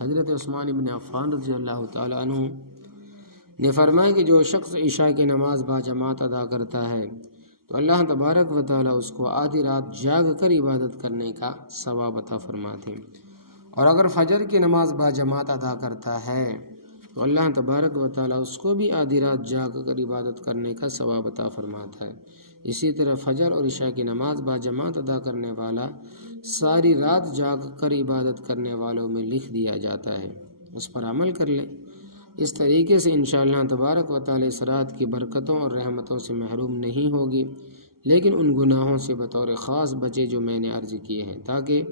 حضرت عثمان بن عفان رضی اللہ تعالیٰ عنہ نے فرمایا کہ جو شخص عشاء کی نماز باجماعت ادا کرتا ہے تو اللہ تبارک و تعالیٰ اس کو آدھی رات جاگ کر عبادت کرنے کا ثواب عطا فرماتے ہیں، اور اگر فجر کی نماز باجماعت ادا کرتا ہے تو اللہ تبارک و تعالیٰ اس کو بھی آدھی رات جاگ کر عبادت کرنے کا ثواب عطا فرماتا ہے۔ اسی طرح فجر اور عشاء کی نماز باجماعت ادا کرنے والا ساری رات جاگ کر عبادت کرنے والوں میں لکھ دیا جاتا ہے۔ اس پر عمل کر لیں، اس طریقے سے انشاءاللہ تبارک و تعالی اس رات کی برکتوں اور رحمتوں سے محروم نہیں ہوگی، لیکن ان گناہوں سے بطور خاص بچے جو میں نے عرض کیے ہیں، تاکہ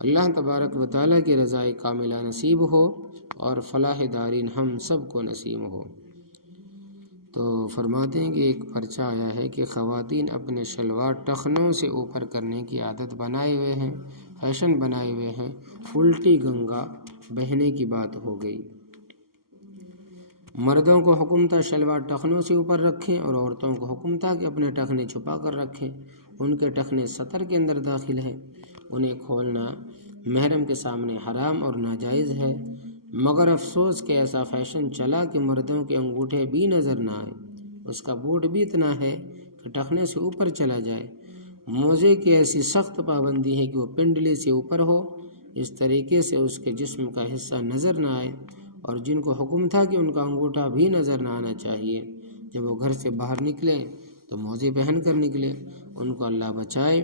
اللہ تبارک و تعالی کی رضائے کاملہ نصیب ہو اور فلاح دارین ہم سب کو نصیب ہو۔ تو فرماتے ہیں کہ ایک پرچہ آیا ہے کہ خواتین اپنے شلوار ٹخنوں سے اوپر کرنے کی عادت بنائے ہوئے ہیں، فیشن بنائے ہوئے ہیں، الٹی گنگا بہنے کی بات ہو گئی۔ مردوں کو حکم تھا شلوار ٹخنوں سے اوپر رکھیں، اور عورتوں کو حکم تھا کہ اپنے ٹخنے چھپا کر رکھیں۔ ان کے ٹخنے سطر کے اندر داخل ہیں، انہیں کھولنا محرم کے سامنے حرام اور ناجائز ہے، مگر افسوس کہ ایسا فیشن چلا کہ مردوں کے انگوٹھے بھی نظر نہ آئے، اس کا بوٹ بھی اتنا ہے کہ ٹخنے سے اوپر چلا جائے۔ موزے کی ایسی سخت پابندی ہے کہ وہ پنڈلی سے اوپر ہو، اس طریقے سے اس کے جسم کا حصہ نظر نہ آئے، اور جن کو حکم تھا کہ ان کا انگوٹھا بھی نظر نہ آنا چاہیے، جب وہ گھر سے باہر نکلے تو موزے پہن کر نکلے۔ ان کو اللہ بچائے،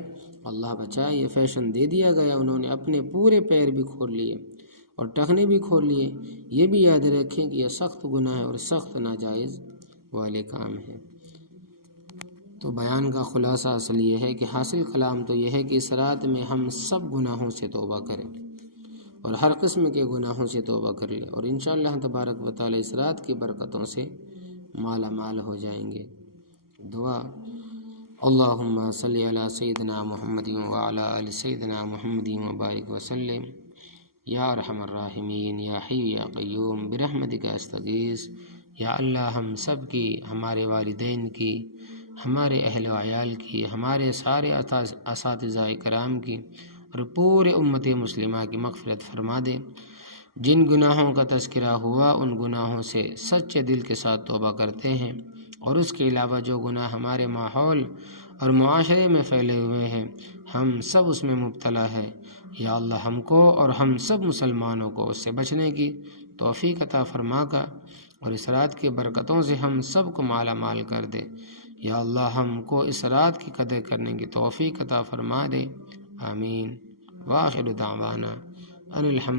اللہ بچائے، یہ فیشن دے دیا گیا۔ انہوں نے اپنے پورے پیر بھی کھول لیے اور ٹخنے بھی کھول لیے۔ یہ بھی یاد رکھیں کہ یہ سخت گناہ ہے اور سخت ناجائز والے کام ہے۔ تو بیان کا خلاصہ اصل یہ ہے کہ حاصل کلام تو یہ ہے کہ اس رات میں ہم سب گناہوں سے توبہ کریں اور ہر قسم کے گناہوں سے توبہ کر لیں، اور انشاءاللہ تبارک و تعالی اس رات کی برکتوں سے مالا مال ہو جائیں گے۔ دعا: اللہم صلی علی سیدنا محمد وعلی آل سیدنا محمد وبارک وسلم، یا ارحم الراحمین، یا حی یا قیوم برحمتک استغیث۔ یا اللہ ہم سب کی، ہمارے والدین کی، ہمارے اہل و عیال کی، ہمارے سارے اساتذہ کرام کی اور پورے امت مسلمہ کی مغفرت فرما دے۔ جن گناہوں کا تذکرہ ہوا ان گناہوں سے سچے دل کے ساتھ توبہ کرتے ہیں، اور اس کے علاوہ جو گناہ ہمارے ماحول اور معاشرے میں پھیلے ہوئے ہیں ہم سب اس میں مبتلا ہے، یا اللہ ہم کو اور ہم سب مسلمانوں کو اس سے بچنے کی توفیق عطا فرما کر اور اس رات کی برکتوں سے ہم سب کو مالا مال کر دے۔ یا اللہ ہم کو اس رات کی قدر کرنے کی توفیق عطا فرما دے، آمین۔ وآخر دعوانا ان الحمد